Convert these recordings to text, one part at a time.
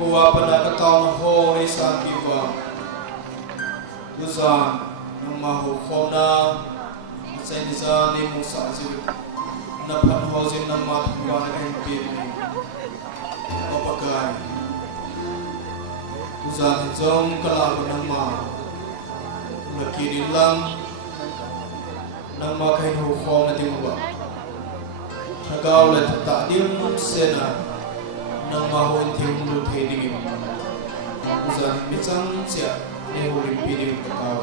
kuwa pada ketahuan hori sakiwa Tuzan namahu khona Masay nisa ni musa ziru Napan hozin namat huwa na kahimpir ni Papagay Tuzan hijong kalago nama Nakirin lang Nama kahinhu khom na tingwa Nagaw le tak dim sena nang mahon tim lu thedi uzan mitsang sia ne hori pidi kataw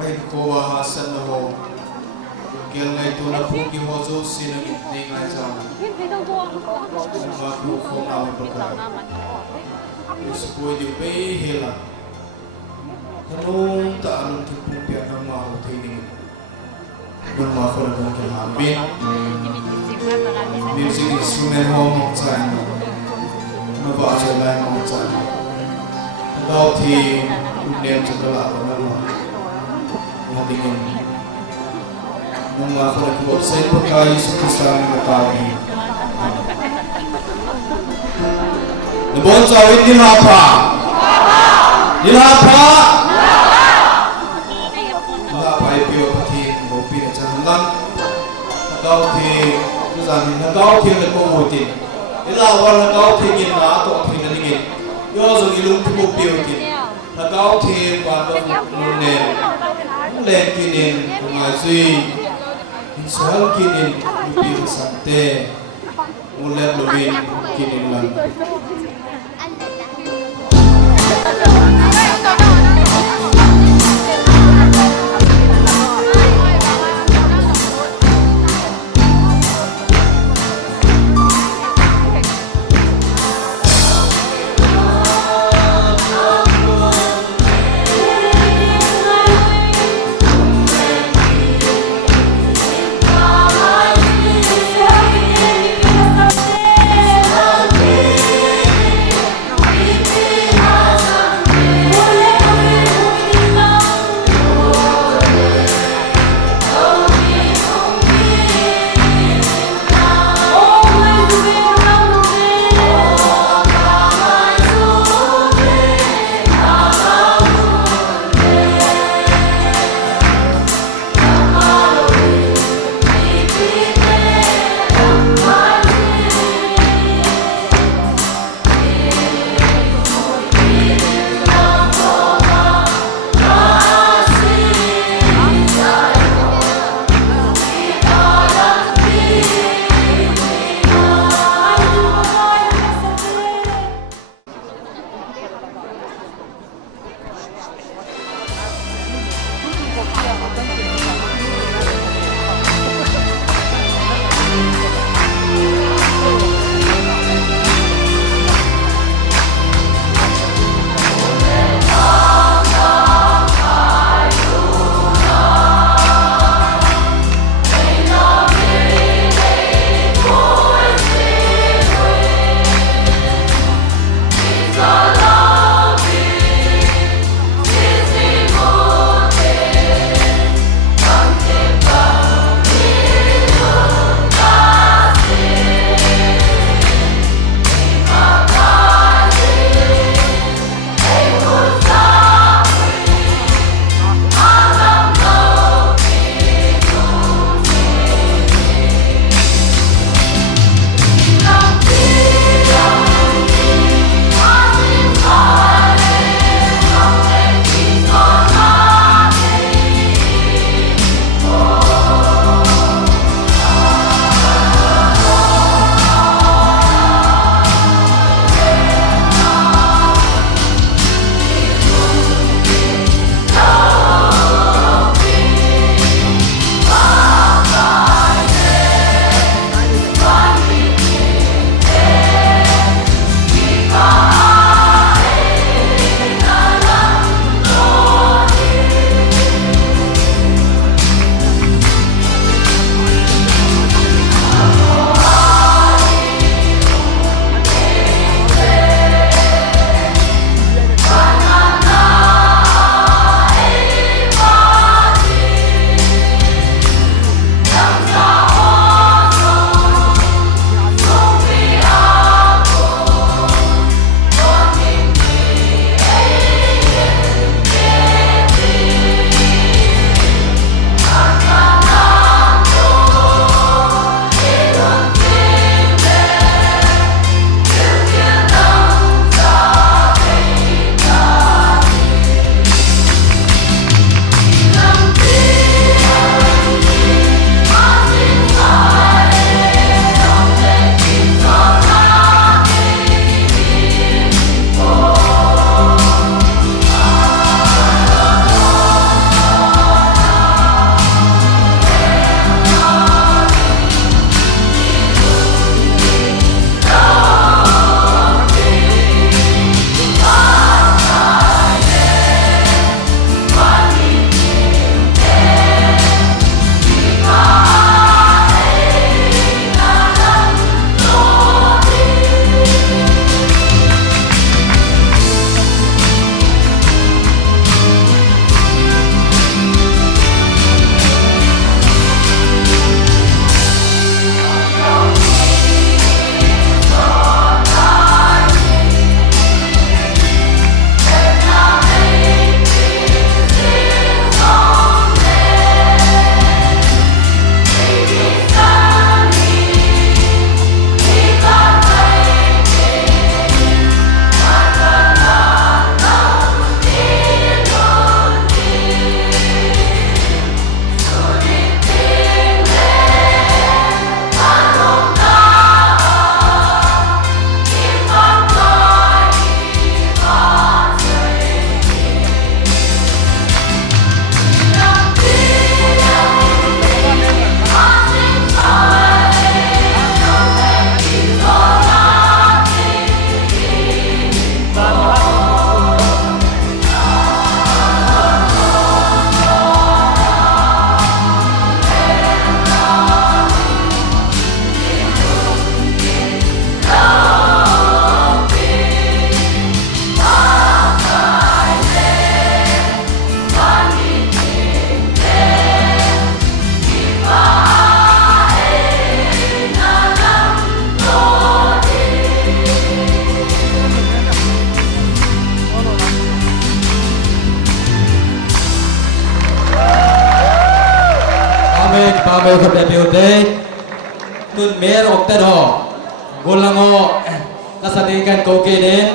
ai ko wa hasan ho gel ngai to na pu ki ho zo sin ni ngai sa ma ku ko na ba ka us ko di pe hela kanung ta anung ki pu pya na ma ho thedi nang ma ko na ka amin music instrument home outside. Nova jalan outside. Kau ti udem sekolah orang yang dingin. Nunggu aku website pakai susah mengetahui. Lebon sawit dilapa. Dilapa. Dilapa itu pati ngopi macam lang. Kau ti Zanin nagaw thiên là cô ngồi tin, thế là quan nagaw thiên nhìn lá tọt thiên là đi nhìn, do rồi ilung thu một biểu tin, nagaw thiên quan tâm luôn lên kinin ngài duy, insal kinin biểu sante, muốn lên lovin kinin lang. pa me khop de piote tun mer okte do golango kasatikan ko ke den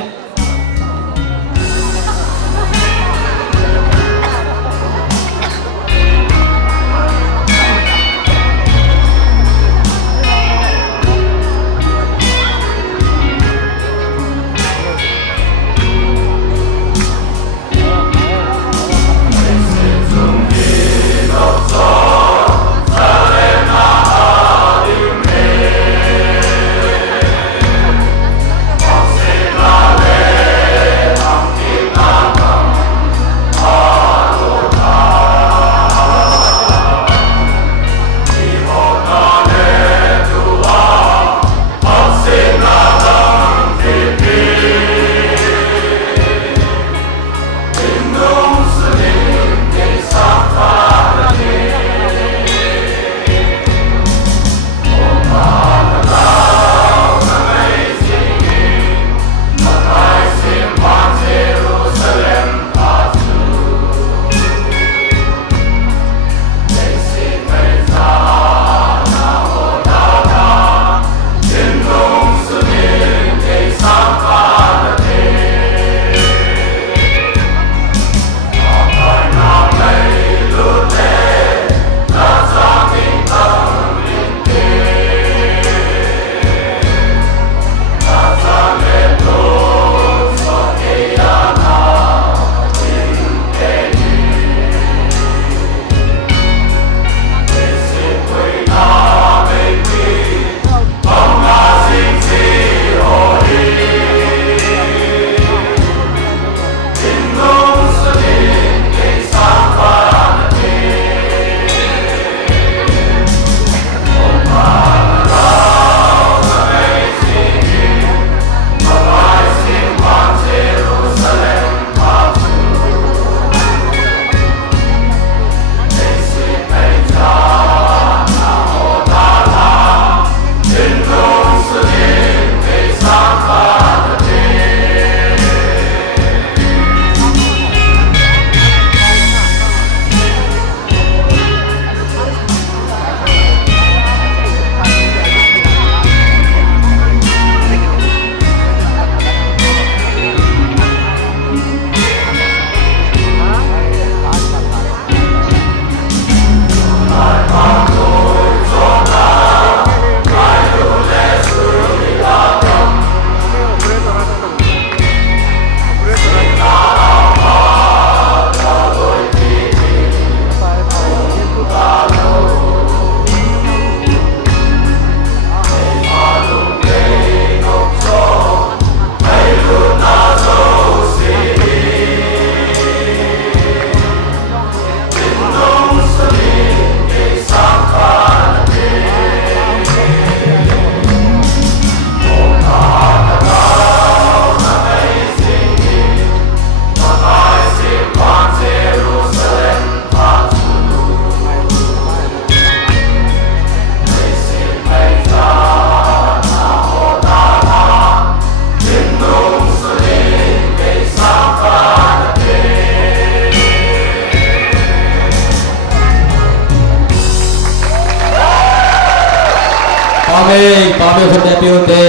Pame khop de piote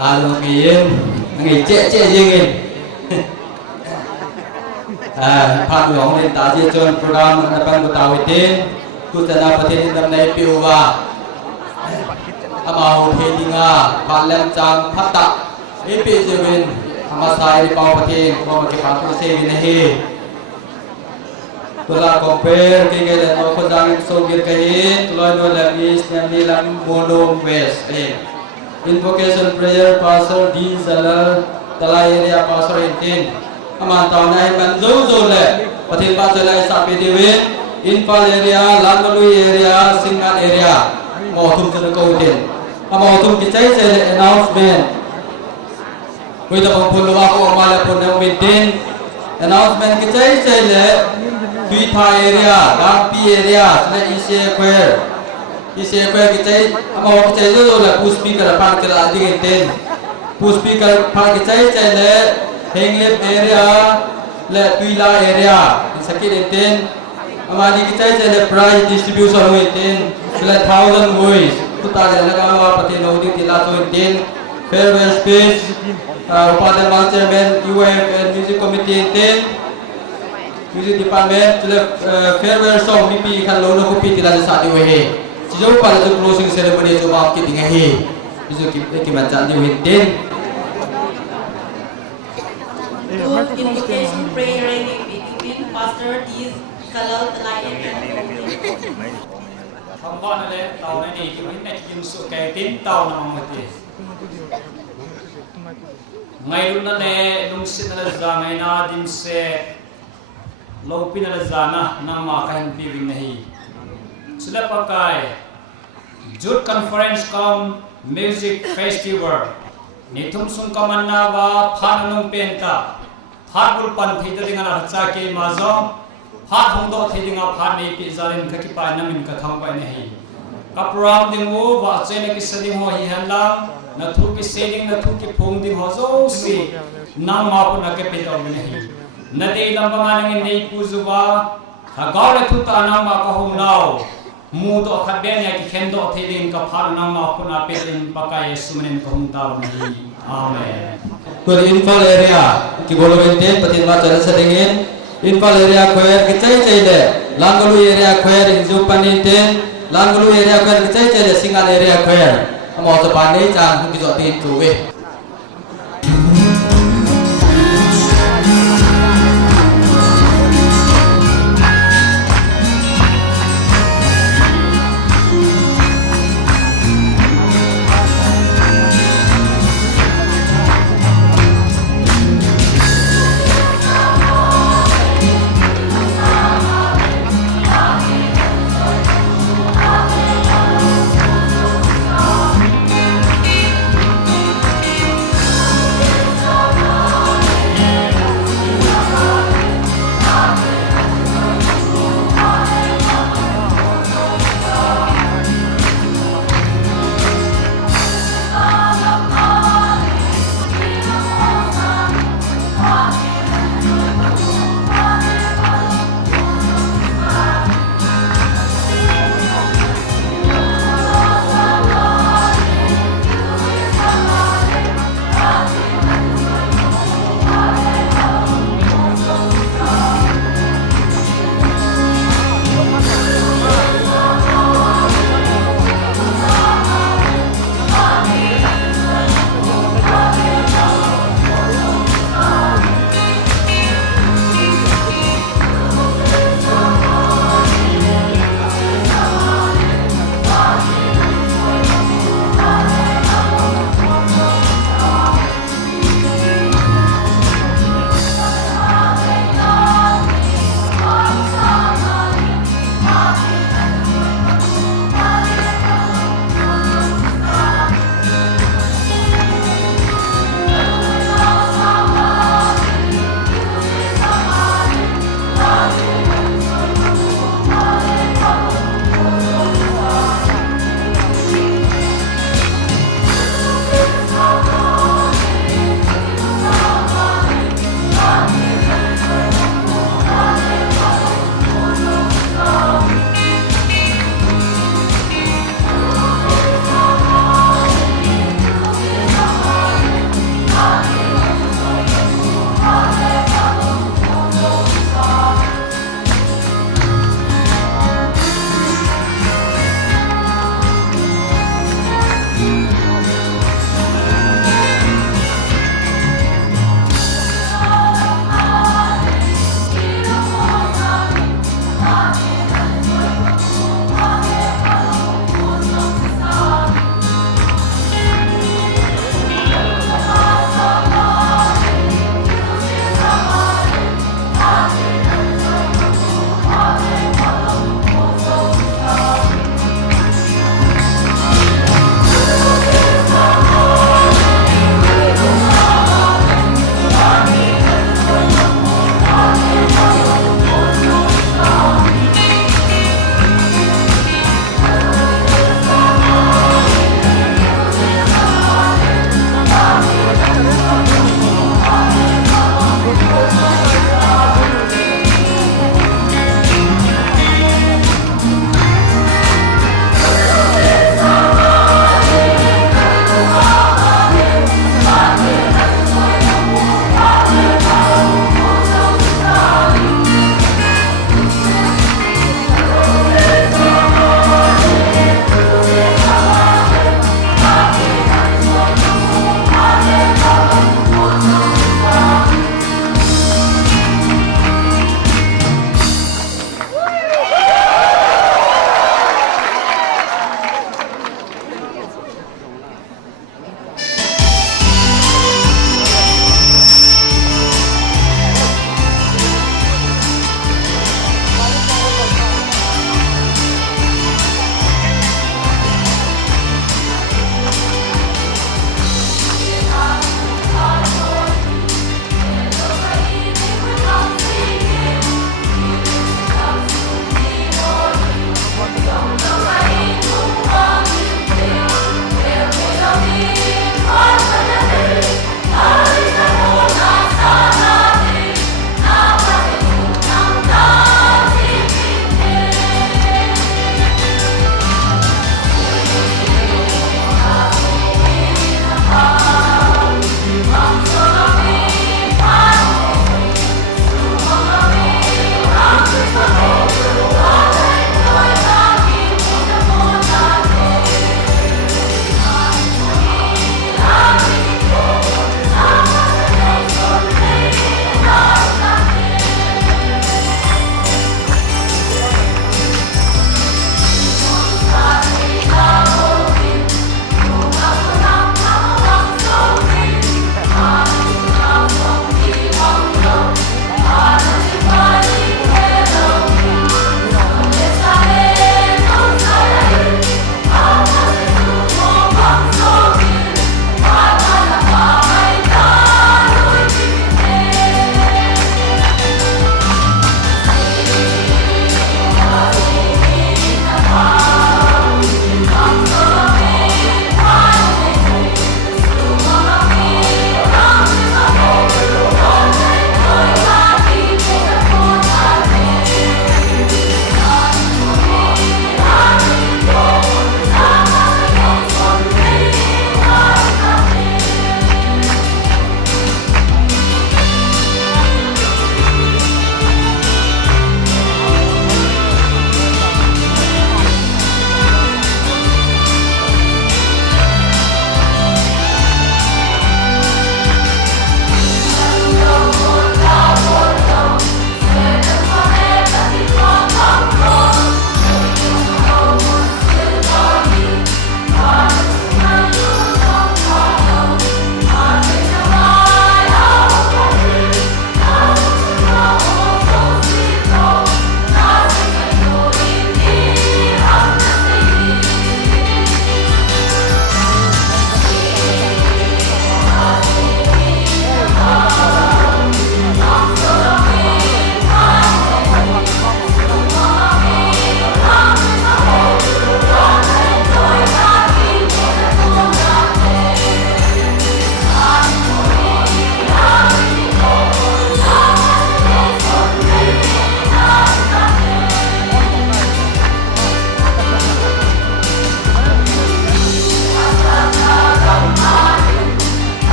lalu ngien ngi che yingin phan yong lên ta di chon program ban bu tawitin kusana patin nam nei piwa amau thedinga phalem chang phata epi jewin amasai pau patin ko ke patu se nehi Tula compare kaya dan ako jangin sogir kahin tuloy no lam east nam nilam Mondong west invocation prayer pastor D Zalal Talay area pastor 18 aman taon na himan zo le patil pa sila sa pidiwin Infal area Lanmalui area Singat area mautum sa nagkautin mautum kichay sa announcement kuya pang puluwa ko umala po ng within announcement kichay sa Tuipa area, Gampi area, na Isyaquer kita, ama kita itu lah puspikar pan kita adingin ten, puspikar pan kita le Henglip area, le tuila area sakit iten amadi kita je prize distribution iten le 1000 voice puta le nagawa pati no di tila to iten farewell speech upadan vice chairman UFN music committee iten music department le farewell song pi kan lo no kopi tila sa di we jo pala jo closing ceremony jo ba ki dinga he bisu ki macam di iten invitation prayer between Pastor Diz Salal Talayan and คำว่านั่นแหละเต่าในนี่คือในยิมสุกแก่ติ้นเต่านำมาตีไงรุ่นนั่นแหละลุงสินนั่นแหละจางไงนาดิมเสโลปินนั่นแหละจานะนำมาคันปีวิ่งนี่สุดแล้วปากไก่จุดคอนเฟอเรนซ์คอมมิวสิกเฟสติวัลนี่ทุ่มสุนกมันนาว่าพานุงเป็นตาพาบุลปันที่จะดิ่งอาจารย์เกมาจอมพาหงดอที่ดิ่งอาพาในปีจารินขกิปายน้ำมินกระทำไปนี่กับรามดิ่งวัวว่าเจนกิสดิ่งหัวหิฮันลังนัทุกิเซดิ่งนัทุกิพงดิ่งหัวโซซีน้ำมาปุ่นนักเป็นตัวนี่นัดเอลำบากนั่งในปูจูว่าถ้าก้าวเล็กทุตาน้ำมาก็หงนาวมูดอขัดเบนยากิเข็นดอที่ดิ่งกับพาน้ำมาปุ่นนับเป็นปากายสุมันก็หงตาวนี่อาเมน ตัวinfo area ที่บริเวณเต็นปฏิบัติการแสดงอินinfo area แควร์กิจใจใจเลยลางกลู area แควร์อินจูปันเต็นลางกลู area แควร์กิจใจใจเลยสิงห์ area แควร์มอสปานนี้จางกิจวัตรที่ถูกเว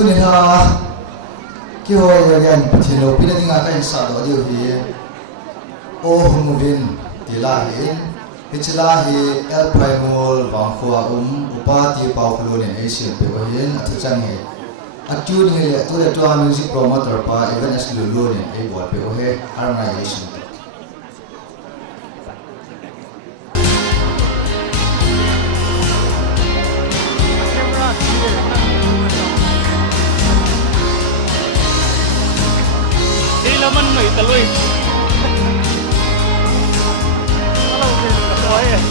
tu ni ha ki hoi yan pathin lo pin nga ka in sa do diu hi o humovin tila hin pichla hi el primol wang khwa upati pau khulon in asian pe wa hin athuchang he atun he le tu le to music promoter pa even as lulu in a bol pe o he harmonization Ilaman may taloy. Alam ko yung kasoy eh.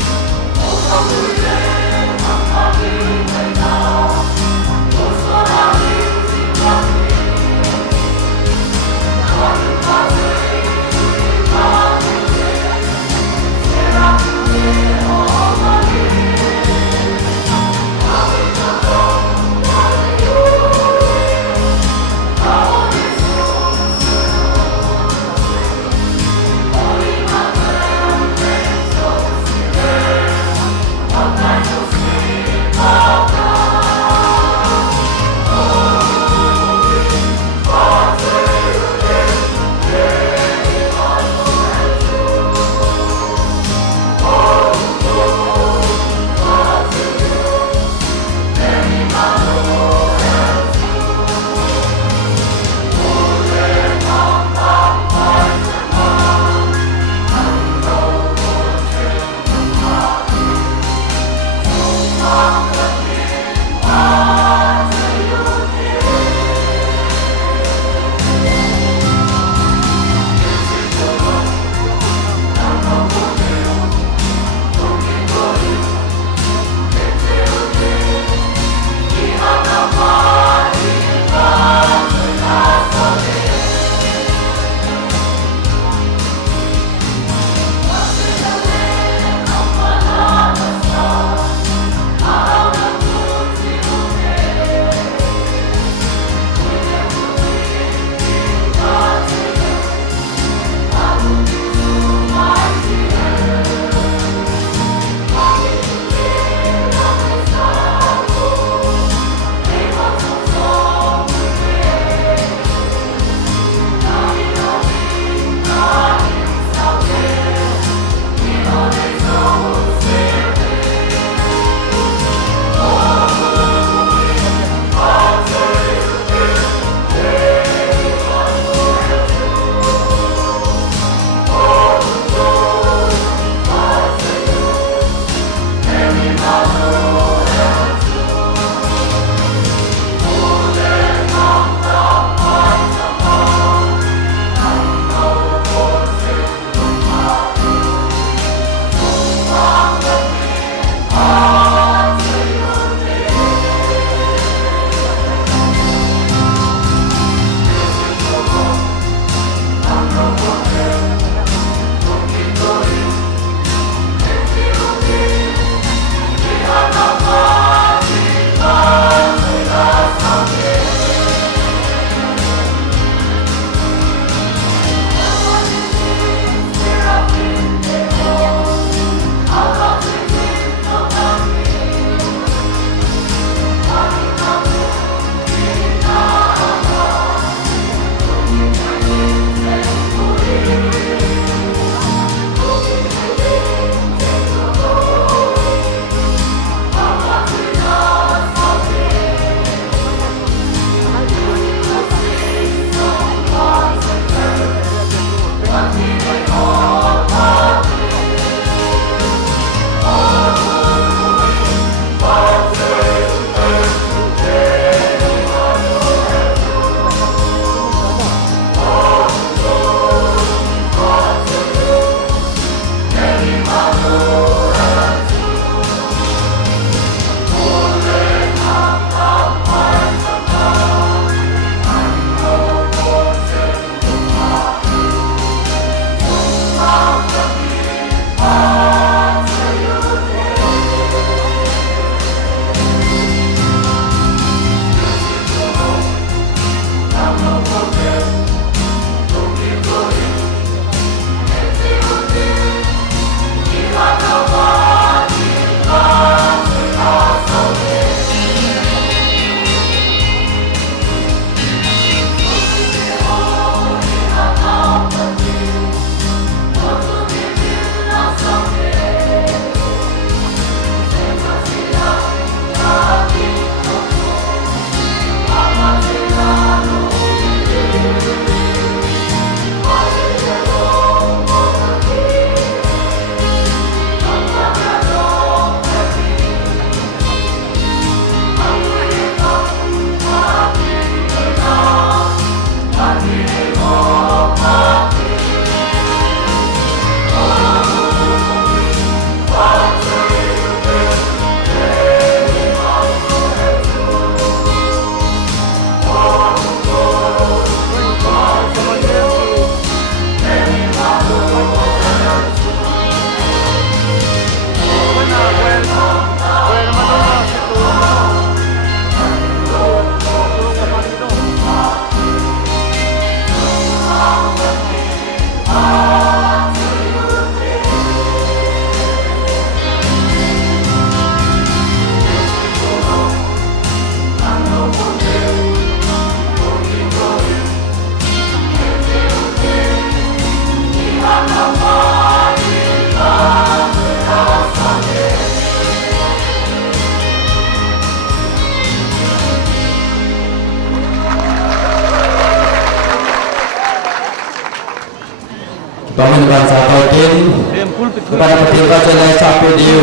diu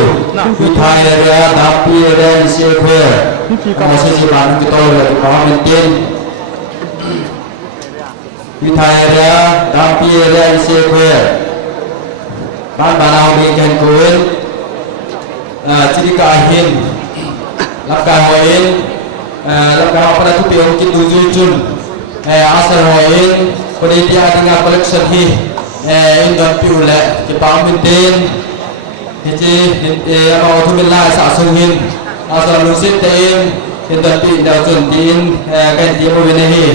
pi thai area da pi area se kwe mo se ji ban ki to le pa men tin pi thai area da pi area se kwe ban banao bi ken kuin chiri ka hin lap ka hoin lap ka pada tu pi kin du ju chun asar hoin kodi dia dengan collection hi in don pi ule ki pa men tin jiเอาทุเวลาสะสมหินอาสาลุสิตเองเห็นตอนปีดาวจนดินกันที่บริเวณนี้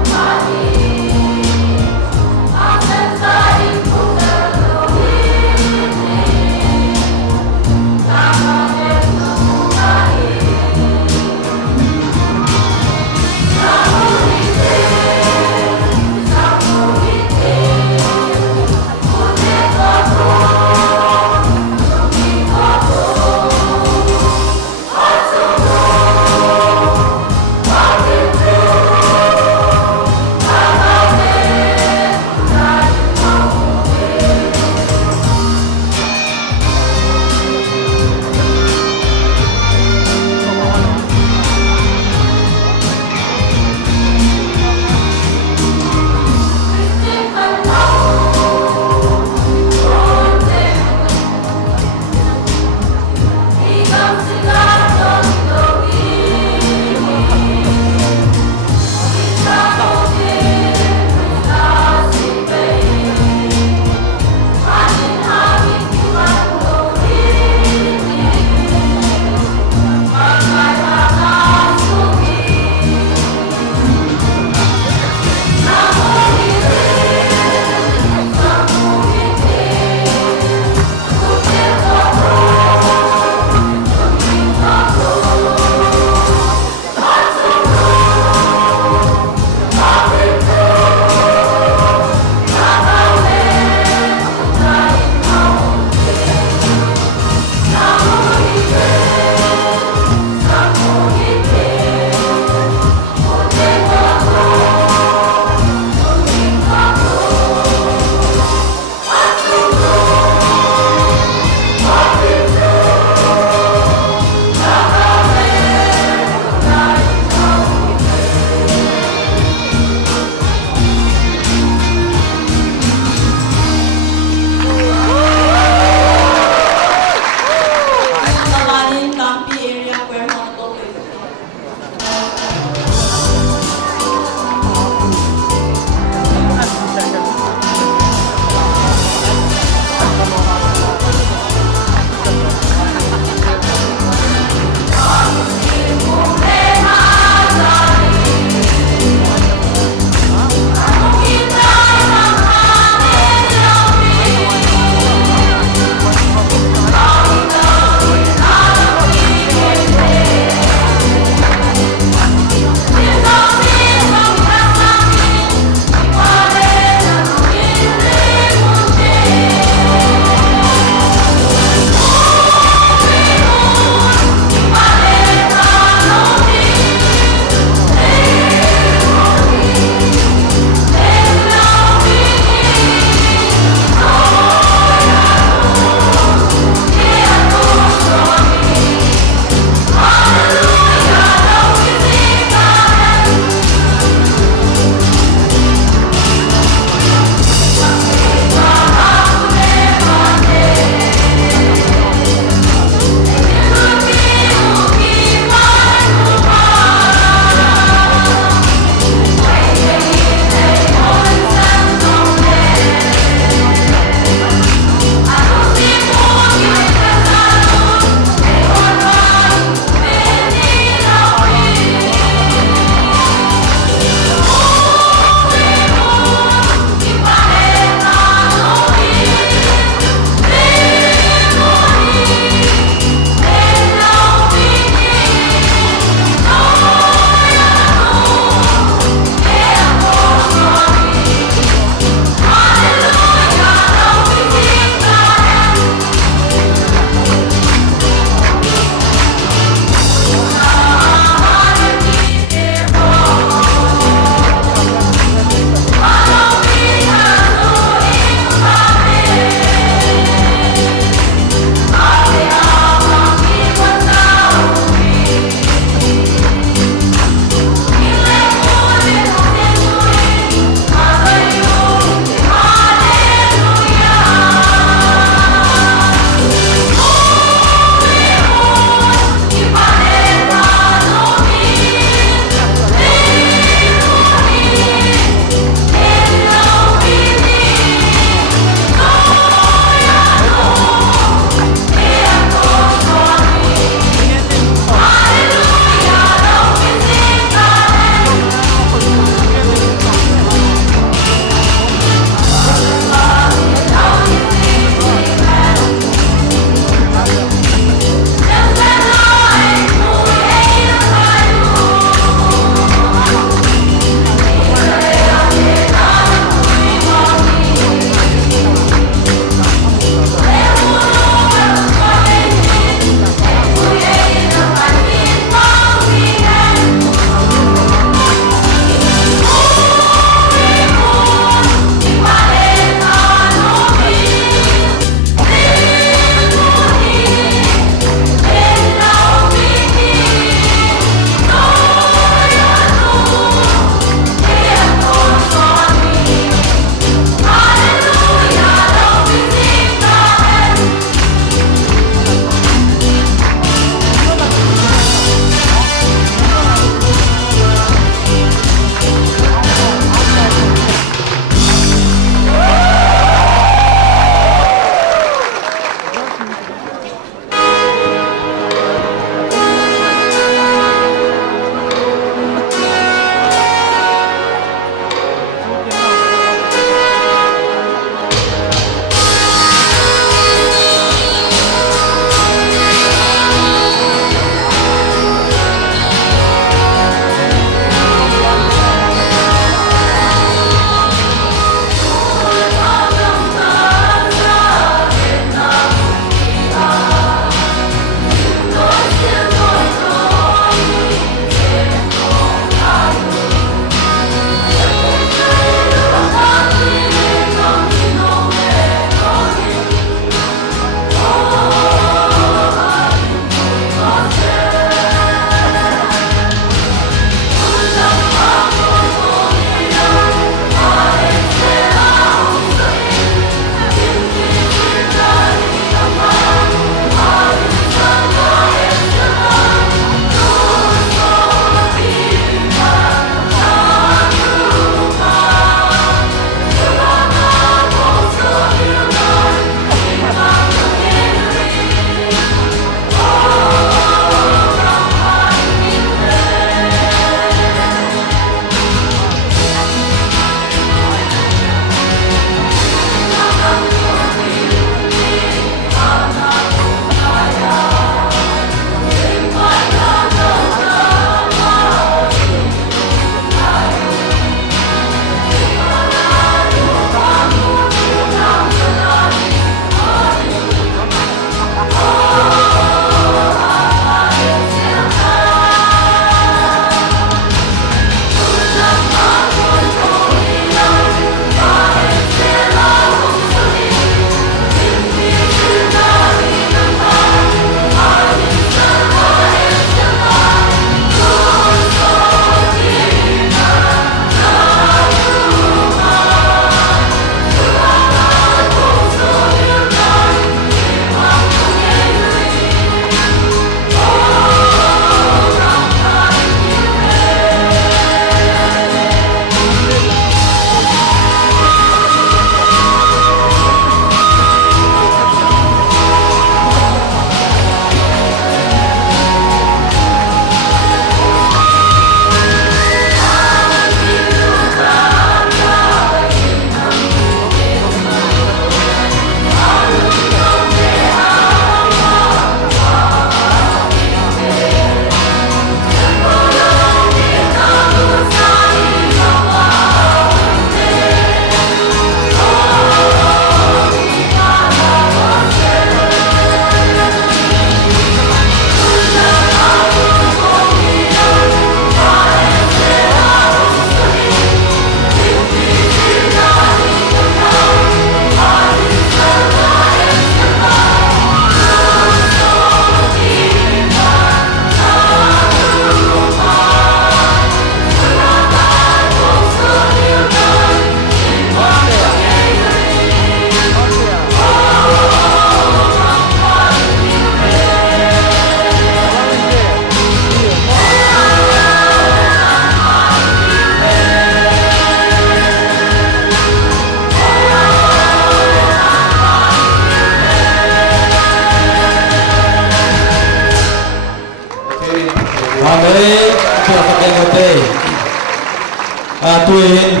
tuin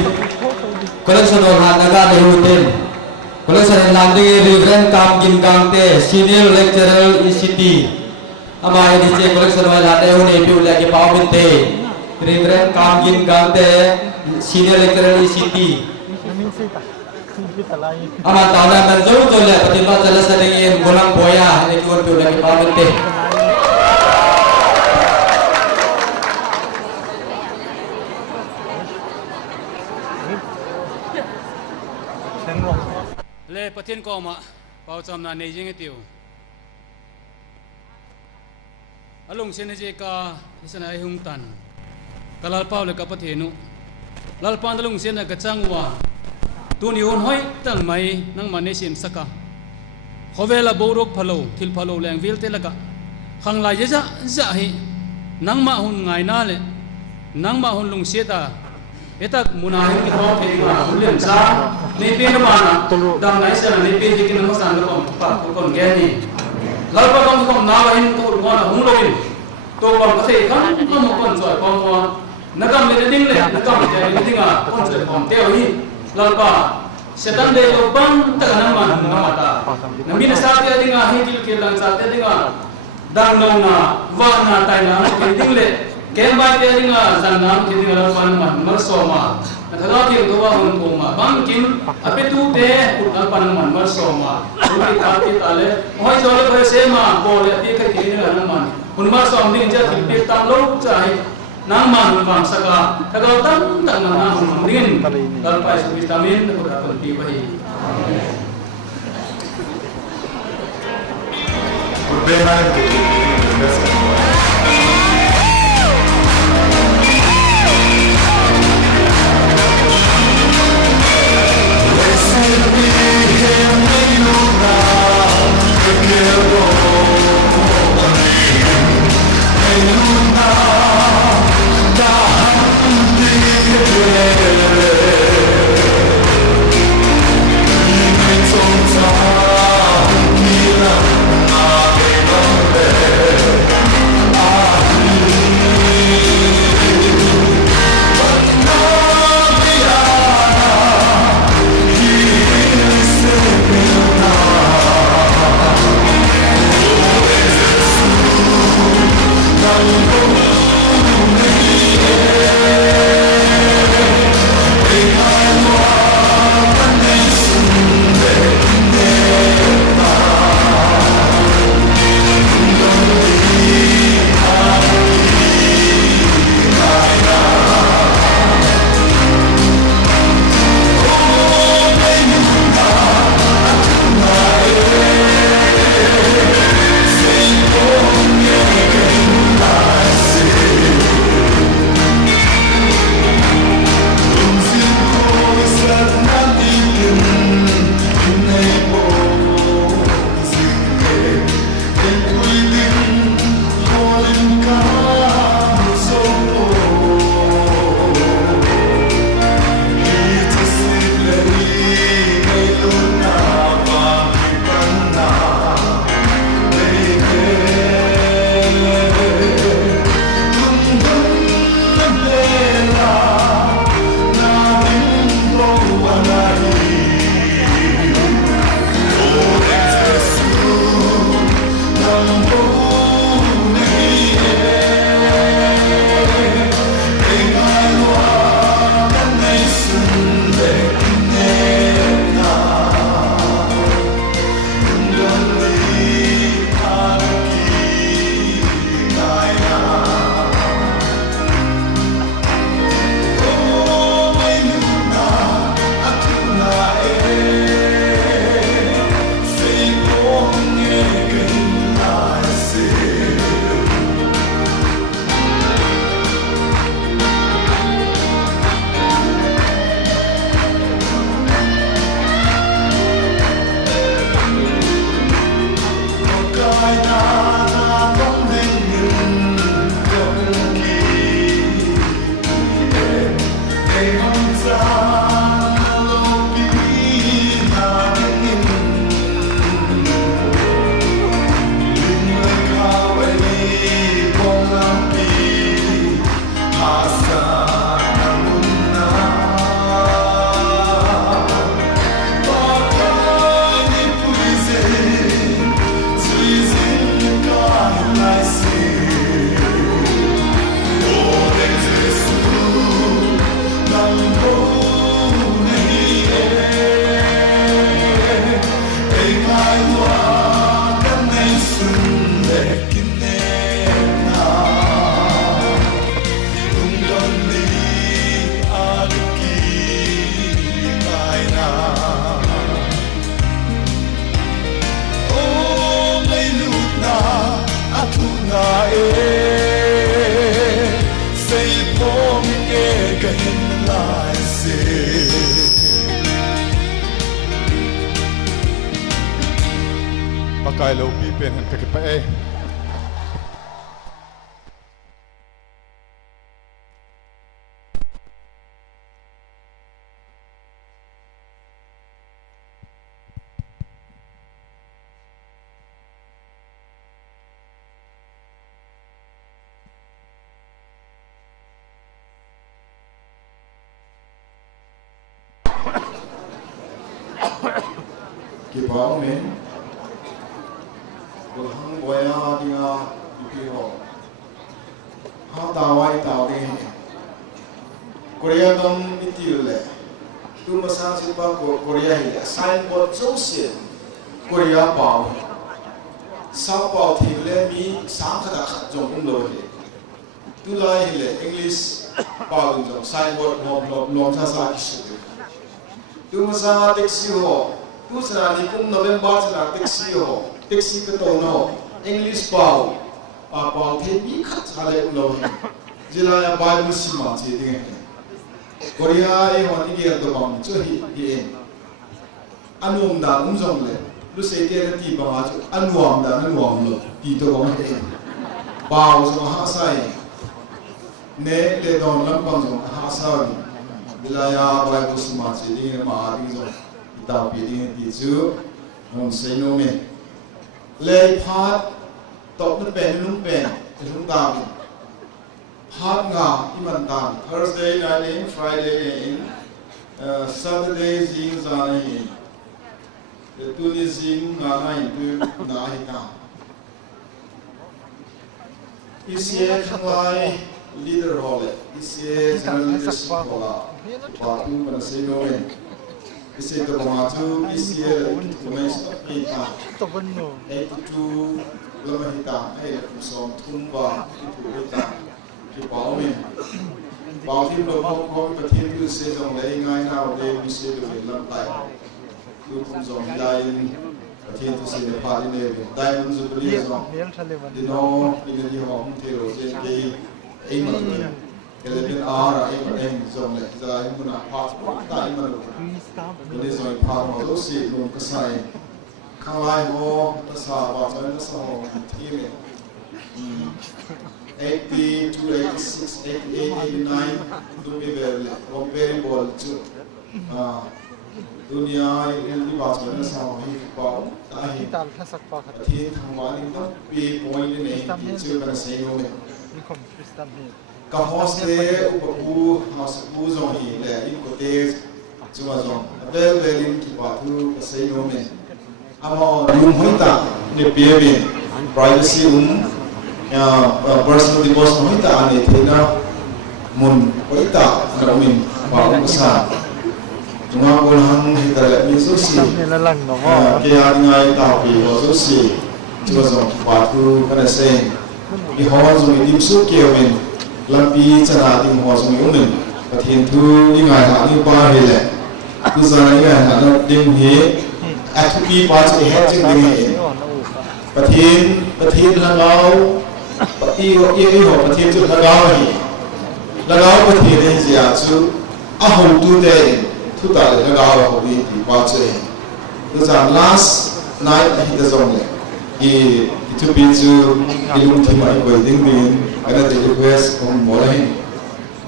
collection of hanaga de hotel collection landing reverend kam gin kangte senior lecturer ECT ama ediche collection of hade hone pi lagi pawinte reverend kam gin kangte senior lecturer ECT ama tauna manzo jole patimba jala sadengin bolang boya ne kuan pi lagi pawinte le pathian ko ma pau cham na nei jing tiu alung sen je ka isana ai hung tan kalal pau le ka pathenu lal pan alung sen na ka changwa tu ni hon hoi tang mai nang mane sim saka khowela borok phalo thil phalo leng vil te laka khang la ye ja hi nang ma hun ngai na le nang ma hun lung se ta etak munahin ki thok thei ma hulen sa ne pe na ma na dang nai sa ne pe ji kin ma san ko pa kon ge ni lal pa kom na wa hin ko ma na hung lo in to kom ka se khan ko mo kon so ko mo na kam le ding le na kam le ding a kon so kom te hi lal pa setan de lo bang ta na ma na ma ta na mi na sa te ding a hi kil ke lang sa te ding a dang no na wa na tai na ke ding le kem bai te ding a san nam ke ding a pan man mar so ma na tha ki do wa hun ko ma bang kim ape tu te ku al pan man mar so ma ku ki ta ki ta le hoi so le phai se ma ko le ti ka ki ni na man hun mar so ding ja ki pe tam lo chai nang man man saka tha ga tam tam na hun ding dal pai su vitamin ko da kon pi bai kai lo pi pen han ka ke pa e ki bao men ko hang boya dinga ki ho ha ta wai ta de korea dom itil le tu masa si ba ko korea hi sign board so sia korea bao sa bao thi le mi sang kha kha jong um lo hi tu lai hi le english bao jong sign board nom sa sa ki su tu masa taxi ho tu sana ni kum November sana taxi ho taxi ka to no English bao bao the bi khat chale lo jila ya ba mu si ma che ding Korea e ho ni ge to bang chu hi di en anum da jong le lu se te na ti ba ma chu anuam da anuam lo ti to bang he bao so ha sai ne le don lam bang jong ha sa jila ya ba mu si ma che ding ma ding jong tao bị đi thì chứ không xây nô mình lê phát tập nó bền chúng ta phát ngà im ăn tàn Thursday night in Friday in Saturday zing ra này tu ni zing ngà này tu na hi ta isie khang lai leader hole isie general leadership hola và tu mình xây nô mình isi to pamatu isi kumais kita 82 lama hita ai la som thumba tu hita ki pawmin pawthim lo ko pathin tu se jong le ngai na de mi se do lam tai tu kum jong lain pathin tu se ne pha ne dai mun zu bri jong dino ni hom the ro se ke ai ma ele bin ara ai ma em jong le zai mun a pha tai ma lo ini zoi pha mo lo si lo ka sai khang lai mo ta sa ba choi ta sa ho thi me 80 to 86 88 89 do be well comparable to dunia ini ba choi ta sa ho hi pa ta hi tal tha sak pa kha thi thang wa ni to pi point ni ti chu ka sai no me ni kom system hi ka hoste upu house u zo hi le in ko te cuma zong vel ki pa thu ka sei no me amo yung hoita ni pm privacy ya personal divorce hoita ani thina mun hoita na min pa ko sa cuma ko hang hita la mi so si la lang no ke ya ngai ta pi ho so si cuma zong pa thu ka sei ki ho zong dim su ke men lampi chana dim ho zong yu men pathin thu ni ngai ha ni pa he le tu sa ni ga na ding he athuki pa che he ching ding he pathin la gao pati ho ye ho pathin chu la gao pathin ni sia chu a ho tu de thu ta le la gao ho ni ti pa che tu sa last night he the song le he to be to ilung thi mai ko ding bin ana the request on morai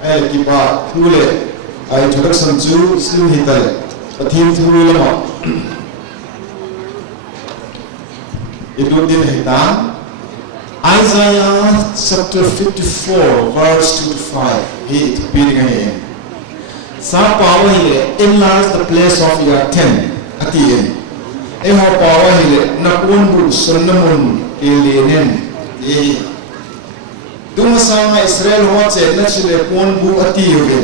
ai ki pa thu le introduction to still hital pathin thuru lama itu din hita Isaiah chapter 54 verse 2 to 5 he to be again sa power here enlarge the place of your tent atien eho power here na unbu sunnamun elenen e dumasa Israel ho che na chile unbu atiyoge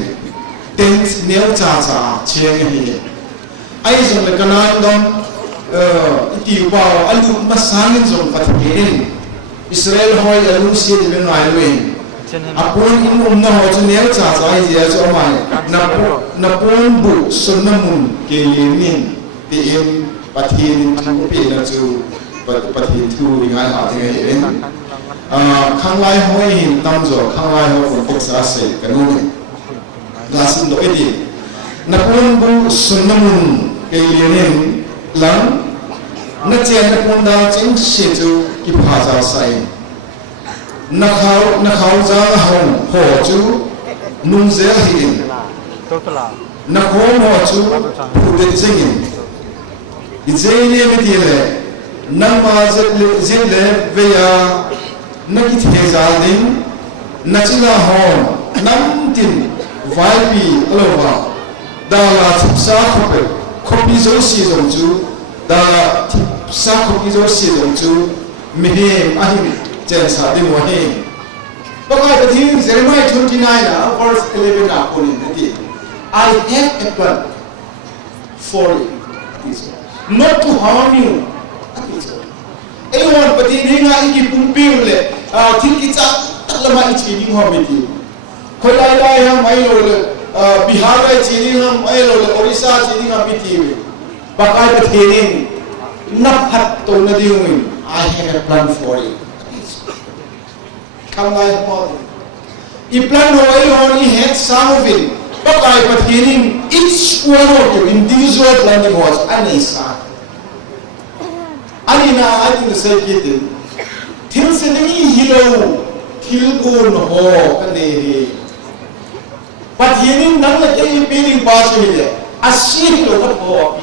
things neo cha cheng hi ai jong le kanan dom iti ba alu masangin jong pathirin Israel hoi alu si de ngai luin apun na ho chu neo cha ai je cho mai na pun bu sunnamun ke yin ti em pathin thu pi na chu pathin thu ngai ha ngai en khang lai hoi hin tam zo khang lai ho ko sa se kanu lasin do edi na pun bu sunnamun ke yin lang na chen na pun da ching she chu ki pha za sai na khau za hong ho chu nung zel hin na ko mo chu pu de chingin i zeile mi ti le na ma ze le ve ya na ki the za din na chila hon nam tin vai pi alova da la sa khope khopi zo si zo chu da sa khopi zo si zo chu mi he ahi chen sa din wa he Look the thing Jeremiah 29 verse 11 na pulin nati I have a plan for you not to harm you anyone pati ninga iki pumpiu le tin ki cha lama ichi ding ho meti khoi lai ham ai lo le bihar ai chi ding ham ai lo le orissa chi ding ham meti bakai pa thenin na phat to na diung I have a plan for you come like for I plan no I only had some of it bakai pa thenin each one of you individual planning was anisa Alina ating sa kitin til sa ngi hilo til ko no ho kaneri but yenin nang la kay piling baso ile asin lo ka ho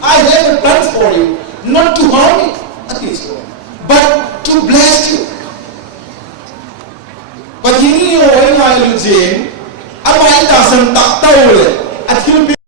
I have a plan for you not to harm you at least but to bless you but yini yo ay na ilujin amay ta san taktaw le at